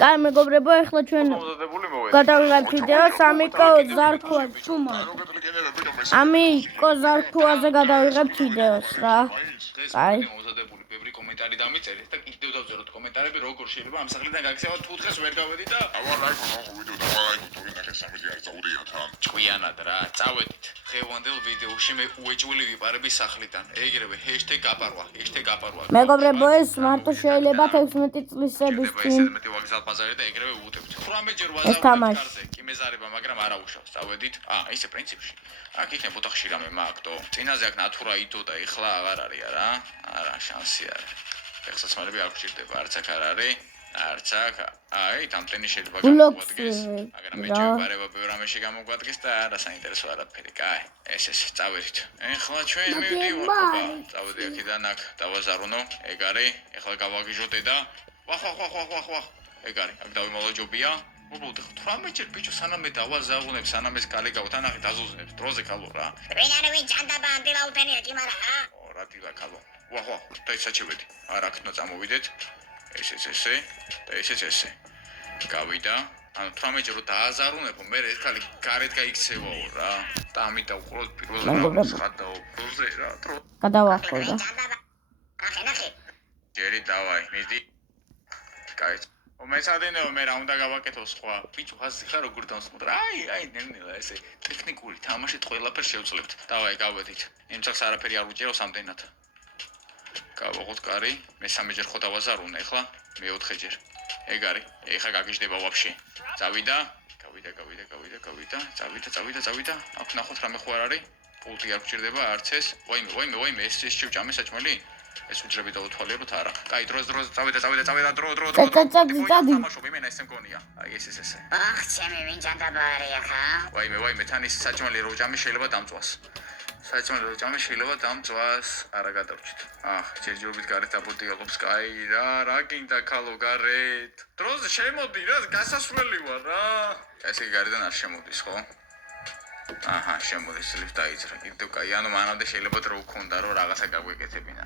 კაი მეგობრებო, ეხლა ჩვენ გადავიღებთ ვიდეო სამიკო ზარქუაზე. ამიკო ზარქუაზე გადავიღებთ ვიდეოს რა. კაი. ბევრი კომენტარი დამიწერეთ და კიდევ დავწეროთ კომენტარები როგორ შეიძლება ამ სახლიდან გაქცევათ თუ დღეს ვერ გავედით და ვიდეო დავალაიქოთ თუ ვინახეთ 3 წელი წაუდიათ თან. ჭკვიანად რა, წავედით. ხევანდელ ვიდეოში მე უეჭველი ვიპარები სახლიდან. ეგრევე #გაპარვა. მეგობრებო, ეს მარტო შეიძლება 16 წლისების წინ. მე ვაგზალ ბაზარი და ეგრევე უუტებთ. 18ჯერ ვაზავებთ კარზე, კი მეზარება, მაგრამ არა უშავს. წავედით. ისე პრინციპში. აქ იქნებ ოთახში რამე მაგდო. წინაზე აქ ნათურა იდო და ეხლა აღარ არის რა. არა, შანსი არა. ფეხსაცმელები არ გჭირდება, არც აქ არ არის. არც აქ. დამტენი შეიძლება გამოგვადგეს. მაგრამ მე ჯერბარება ბევრ რამეში გამოგვადგეს და არა საინტერესო არაფერი. კაი, ეს წავედით. ეხლა ჩვენ მივდივართ. წავედი აქედან აქ დავაზარუნო. ეგ არის. ეხლა გავაგიჟოთ და ვახ. ეგ არის. აქ დავიმოლოჯობია. მობილდი 18ჯერ ბიჭო სანამ მე დავაზავნებ, სანამ ეს კალი გავთანახი დაზუზნებს. დროზე კალო რა. ვინ არის ვინ ჩანდაბა ანტილაუთენია კი მარა? რა დილა კალო. ვახ, და ისაჩევედი. არა აქნო წამოვიდეთ. ესე და ესე. გავიდა. ანუ 18ჯერ რო დააზარუნებო, მე ეს კალი გარეთ გაიქცევაო რა. და ამით დავყუროთ პირველ რამს ხადაო. პროზე რა. გადავახო და. ახენახე. ჯერი დავაი, მიდი. კაი. მეცადინეო მე რა უნდა გავაკეთო სხვა. ბიჭო, ხაზი ხა როგორ დავსმოთ რა. ნელ-ნელა ესე ტექნიკური თამაშით ყველაფერს შევძლებთ. დავაი, გავედით. იმ წელს არაფერი არ უჭირავს ამდენად. გავაღოთ კარი, მე 3ჯერ ხო დავაზარუნე, ეხლა მე-4ჯერ. ეგ არის. ეხლა გაგიჟდება ვაფშე. წავიდა. წავიდა. აქ ნახოთ რამე ხო არ არის. პულტი არ გჭირდება არც ეს. ვაიმე, ეს შევჭამე საჭმელი. ეს უძრები დაუთვალიეროთ არა. კაი, დროზე წავიდა, დრო. თამაშობ, იმენა ესე მგონია. ესე. ახ, ჩემი ვინ ჩანდაბა არის ახლა? ვაიმე, თან ის საჭმელი რო ჭამე შეიძლება დამწვას. არა გადავრჩით. ჯერჯერობით გარეთ აბოდიალობს, კაი რა გინდა ქალო გარეთ. დროზე შემოდი რა, გასასვლელი ვარ რა. ესე გარედან არ შემოდის, ხო? შემოდის ლიფტ დაიძრა. კიდევ კაი, ანუ მანამდე შეიძლება დრო გქონდა რომ რაღაცა გაგვეკეთებინა.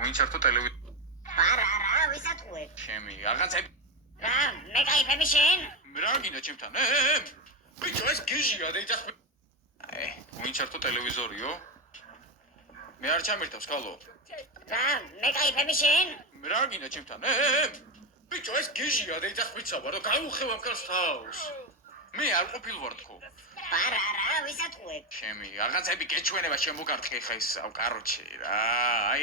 ვინ ჩართო ტელევიზორ? არა, ვისატყუე. ჩემი, რაღაცები. რა, მე кайფები შენ? რა გინდა ჩემთან? ბიჭო, ეს გიჟია და იცახ. ვინ ჩართო ტელევიზორიო? მე არ ჩამირთავს კალო. რა, მე кайფები შენ? რა გინდა ჩემთან? ბიჭო, ეს გიჟია და იცახ ვიცავარ, რომ გაუხევ ამ კარს თავს. მე არ ყოფილ ვარ თქო. არა, ვისატყუე. ჩემი, რაღაცები გეჩვენება შემოგარტყე ხა ეს კაროჩე რა.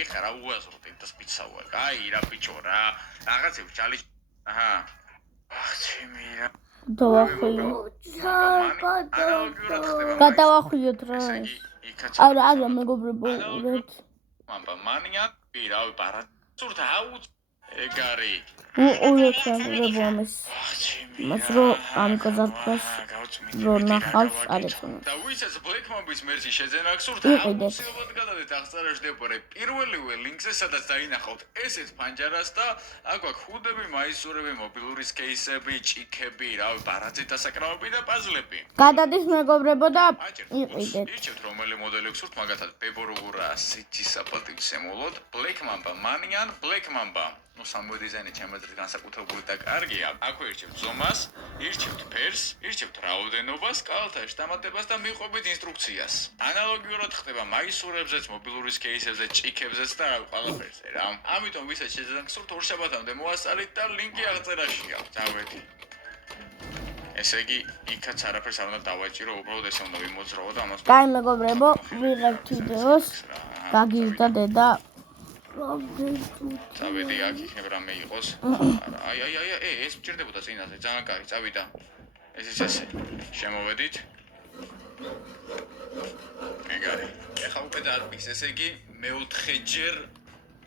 ხა რა უაზროთ ეს ვიცავარ. კაი რა ბიჭო რა. რაღაცები ჯალი. ჩემი რა. გადავახვიოთ რა. არა მეგობრებო, ურეთ. მანია, რავი, პარასურთა აუც ეგ არის. ურეთ ამის. მას რო ამიკო ზარქუას რო ნახავს არეწონა. და ვისაც ბლეკმამბის მერჩი შეძენა გსურთ აუცილებლად გადადეთ აღწერაში პირველივე ლინკზე სადაც დაინახავთ ესეთ ფანჯარას და აქ გვაქვს ხუდები, მაისურები, მობილურის კეისები, ჭიქები, რავი, ბარაძე დასაკრავები და პაზლები. გადადის მეგობრებო და იყიდეთ. ირჩევთ რომელი მოდელი გსურთ, მაგათაც ბებოროგურა სიჩი საპატივ შემოლოდ, ბლეკმამბა მანიან, ბლეკმამბა. სამივე დიზაინი ჩემთვის განსაკუთრებული და კარგია. აქ ვირჩევთ ზომას, ირჩევთ ფერს, ირჩევთ რაოდენობას, კალთა შტამატებას და მიყვებით ინსტრუქციას. ანალოგიურად ხდება მაისურებზეც, მობილურის კეისებზე, ჭიქებზეც და ყველაფერზე რა. ამიტომ ვისაც შეძლებთ გსურთ ორშაბათამდე მოასწარით და ლინკი აღწერაშია. წავედი. ესე იგი, იქაც არაფერს არ უნდა დავაჭირო, უბრალოდ ესე უნდა ვიმოძრაო და ამას. კაი მეგობრებო, ვიღებთ ვიდეოს. გაგიზდა დედა. წავედი აქ იქნებ რამე იყოს. ეს მჭირდებოდა წინაზე, ძალიან კარგი, წავიდა. ესე. შემოვედით. ეგ არის. ეხლა უკვე დარბის, ესე იგი მე-4ჯერ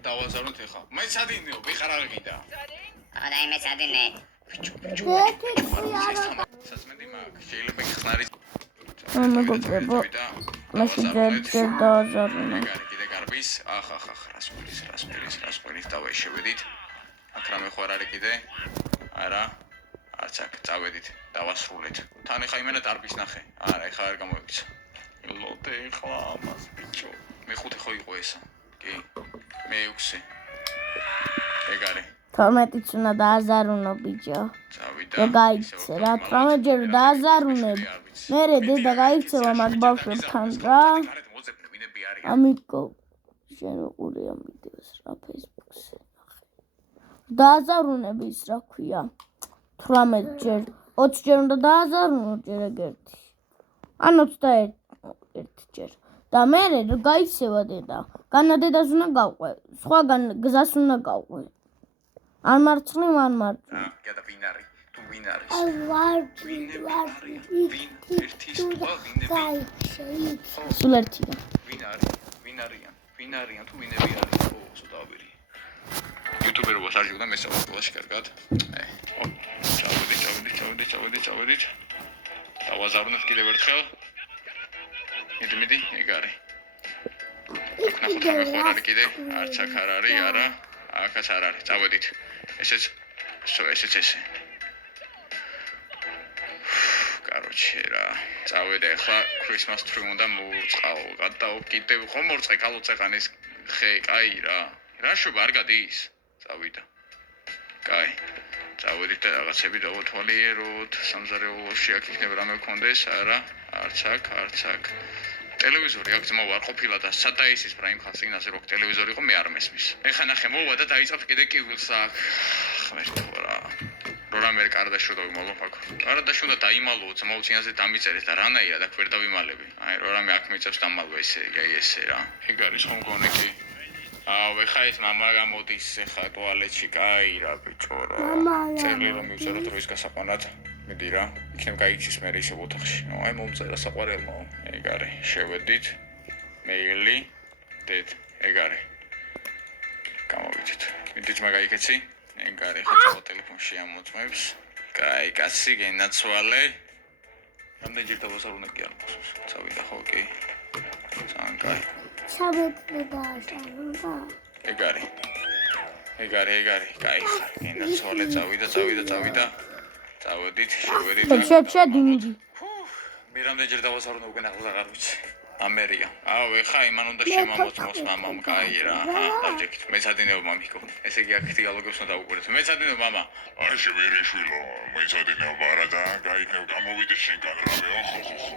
დავაზაროთ ეხლა. მეცადინეო, ვიღარ არ გიდა. არა, მეცადინე. სასმენდი მაქვს, შეიძლება ხნარი. მეგობრებო, მასი ჯერ დავაზარუნე. გარბის, რასყვილის დავაშევედით. აქ რამე ხო არ არის კიდე? არა. არც აქ წავედით, დავასრულეთ. თან ეხა იმენა დარბის ნახე. არა, ეხა არ გამოიქცა. ლოდე ეხლა ამას ბიჭო. მე 5 ხო იყო ესა. კი. მე 6. ეგ არის. 12-იც უნდა დააზარუნო ბიჭო. წავიდა. და გაიქცე რა, 18 ჯერ დააზარუნებ. მერე დედა გაიქცევა მაგ ბავშვებთან რა. ამიკო შენ უყურე ამ ვიდეოს რა Facebook-ზე. დააზარუნებ ის რა ქვია. 18 ჯერ, 20 ჯერ უნდა დააზარუნო ჯერ ეგერთი. ან 21 ჯერ. და მერე გაიქცევა დედა. განა დედას უნდა გავყვე. სხვაგან გზას უნდა გავყვე. არ მარცხნი, არ მარცხნი. გადა ვინ არის? თუ ვინ არის? ვარ სულ ერთია. ვინ არის? ვინ არიან? ვინ არიან? თუ ვინები არის? ო, სუდავერი. YouTuber-ო ვასარჯევდა მესამე სკოლაში კარგად. ო, ჩავედით. დავაზარუნებ კიდევ ერთხელ. მიდი, ეგ არის. ნახოთ რა მეხوارარი კიდე. არც აქ არ არის, არა. აქაც არ არის. წავედით. ესეც ესე. Короче, რა. წავედე ახლა Christmas tree უნდა მოვწყაო. გადაო კიდევ ხომ მორწყე კალოცეყანის ხე, კაი რა. რა შობა არ გადის? წავიდა. კაი. წავედით და რაღაცები დავთვალიეროთ. სამზარეულოში აქ იქნება რამე გქონდეს, არა. არც აქ. ტელევიზორი აქ ძმა არ ყოფილა და სადაისის პრაიმ ხალხინაზე რო ტელევიზორი იყო მე არ მესმის. ეხლა ნახე მოვა და დაიწყებს კიდე კივილს აქ. ღმერთო რა. რამე კარდაშო დავიმალო აქ. კარდაშო და დაიმალო ძმა უცინაზე დამიწერეს და რანაირად აქ ვერ დავიმალები. აი რამე აქ მიწევს დამალო ესე, აი ესე რა. ეგ არის ხომ გონე კი. ეხა ეს მამა გამოდის ეხა ტუალეტში, კაი რა ბიჭო რა. წელი რომ მივწერო დროის გასაყვანად. მიდი რა, იქნებ გაიქცის მე ისე ოთახში. აი მომწერა საყვარელო. ეგ არის. შევედით. მეილი. დედ. ეგ არის. გამოვიდეთ. მიდი ძმა გაიქეცი. ეგ არის. ხა ტელეფონში ამოწმებს. კაი, კაცი გენაცვალე. რამდენჯერ დავასარუნებ კი არ მოსულს. წავიდა ხო კი. ძალიან კაი. ეგ არის. კაი ხარ. გენაცვალე წავიდა. წავედით, შევედით. შედინდი. მე რამდენჯერ დავასარუნე უკვე ნახოს აღარ ვიცი. ამერია. ეხა იმან უნდა შემამოწმოს მამამ, კაი რა. დავჭერით. მეცადინეო მამიკო. ესე იგი აქ დიალოგებს უნდა დაუყურეთ. მეცადინეო მამა. აი შევერიშვილო, მეცადინეო ბარა და გაიქნევ გამოვიდეს შენგან რამე. ხო.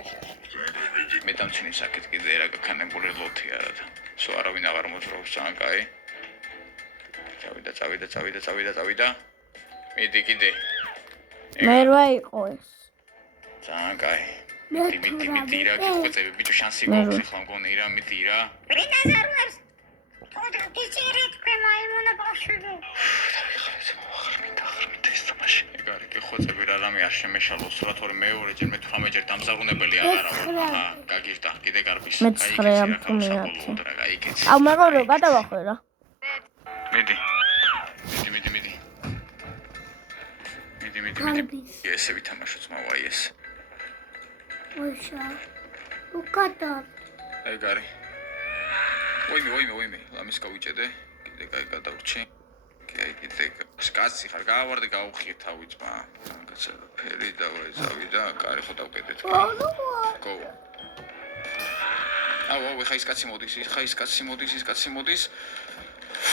მე დამჩინე საკეთ კიდე რა გაქანებული ლოთია რა. სულ არავინ აღარ მოძრაობს ძალიან კაი. წავიდა. მიდი კიდე. მე რა იყო ეს? ძალიან კაი. მიდი რა გიხვეწები ბიჭო შანსი გვაქვს ახლა მგონი რა მიდი რა. ვინ დაზარუნებს? თორე დიჭირეთ პრემაიმონა ბავშვები. ხარ ეს თამაში. ეგ არის გიხვეწები რა რამე არ შემეშალოს რა თორე მეორე ჯერ მე 18 ჯერ დამზარუნებელი აღარა ვარ. გაგირდა კიდე გარბის. მე-9 ამ თუმიათი. გაიქეცი. მეგორო გადავახვე რა. მიდი. ესე ვითამაშო ძმაო აი ეს. ოშა. უკატა. ეგ არის. ვოიმე, ამის გავიჭედე. კიდე კაი გადავრჩი. კიდე კაცი ხარ, გავარდე გაუხიე თავი ძმა. კაცო, ფერი დავეძავი და კარი ხო დავკედეთ. გო. ხა ის კაცი მოდის.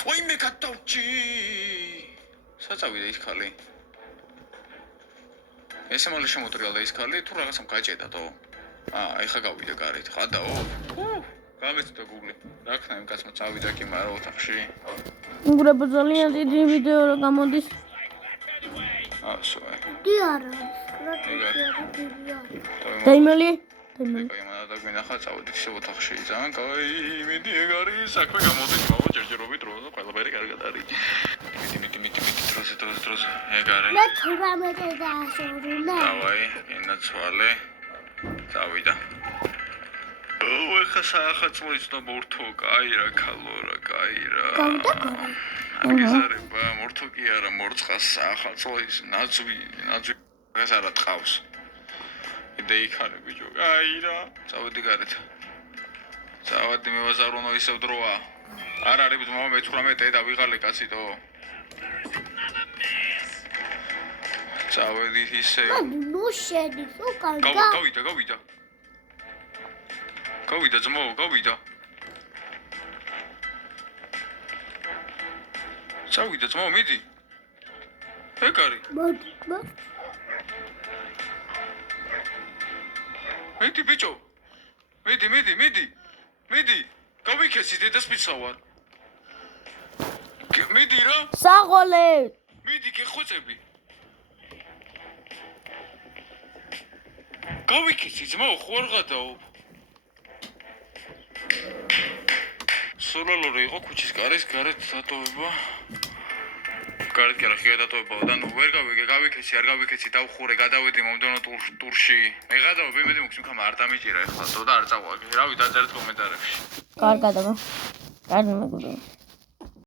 ვოიმე გადავრჩი. საწავიდა ის ხალი. ესე მალე შემოტრიალდა ის ხალი, თუ რაღაცამ გაჭედა თო. ეხა გავიდა გარეთ. ხადაო. გამეცდა გული. რა ქნა იმ კაცმა წავიდა კი მარა ოთახში. უგრებო ძალიან დიდი ვიდეო რა გამოდის. სოე. დი არა. დაიმალი. კაი მანა და გვინახა წავედი ისე ოთახში. ძალიან კაი, მიდი ეგ არის საქმე გამოდის მამა ჯერჯერობით რო და ყველაფერი კარგად არის. მიდი დროზე ეგ არის. მე 18 დაასრულე. დავაი, ენაცვალე. წავიდა. ეხა საახალწლო იცნა მორთო, კაი რა ქალორა, კაი რა. აგიზარება, მორთო კი არა, მორწყას საახალწლო ის ნაძვი, ეს არა ტყავს. კიდე იქ არის ბიჭო, კაი რა. წავედი გარეთ. წავედი მევაზარუნო ისევ დროა. არ არის ძმაო მე 18 დავიღალე კაციტო. წავედი ისევ. ნუ შედის უკან. გავიდა ძმაო, გავიდა. წავიდა ძმაო, მიდი. ეგ არის. მოდი. მიდი ბიჭო. მიდი. გავიქესი დედას მიცავარ. მიდი რა. საღოლე. მიდი გეხვეწები. გავიქესი ძმაო, ხო არ გადაო. სოლალორი იყო ქუჩის გარეთ დატოვება. გარეთ კი არა, ხია დატოვებაო და ნუ ვერ გავიქესი, არ გავიქესი, დავხურე, გადავედი მომდევნო ტურში. მე გადავები, მედი მოხსიმქამა არ დამიჭირა ეხლა და არ წავალ. რავი, დაწერეთ კომენტარებში. კარგად აბა. კარგი მეგობრებო.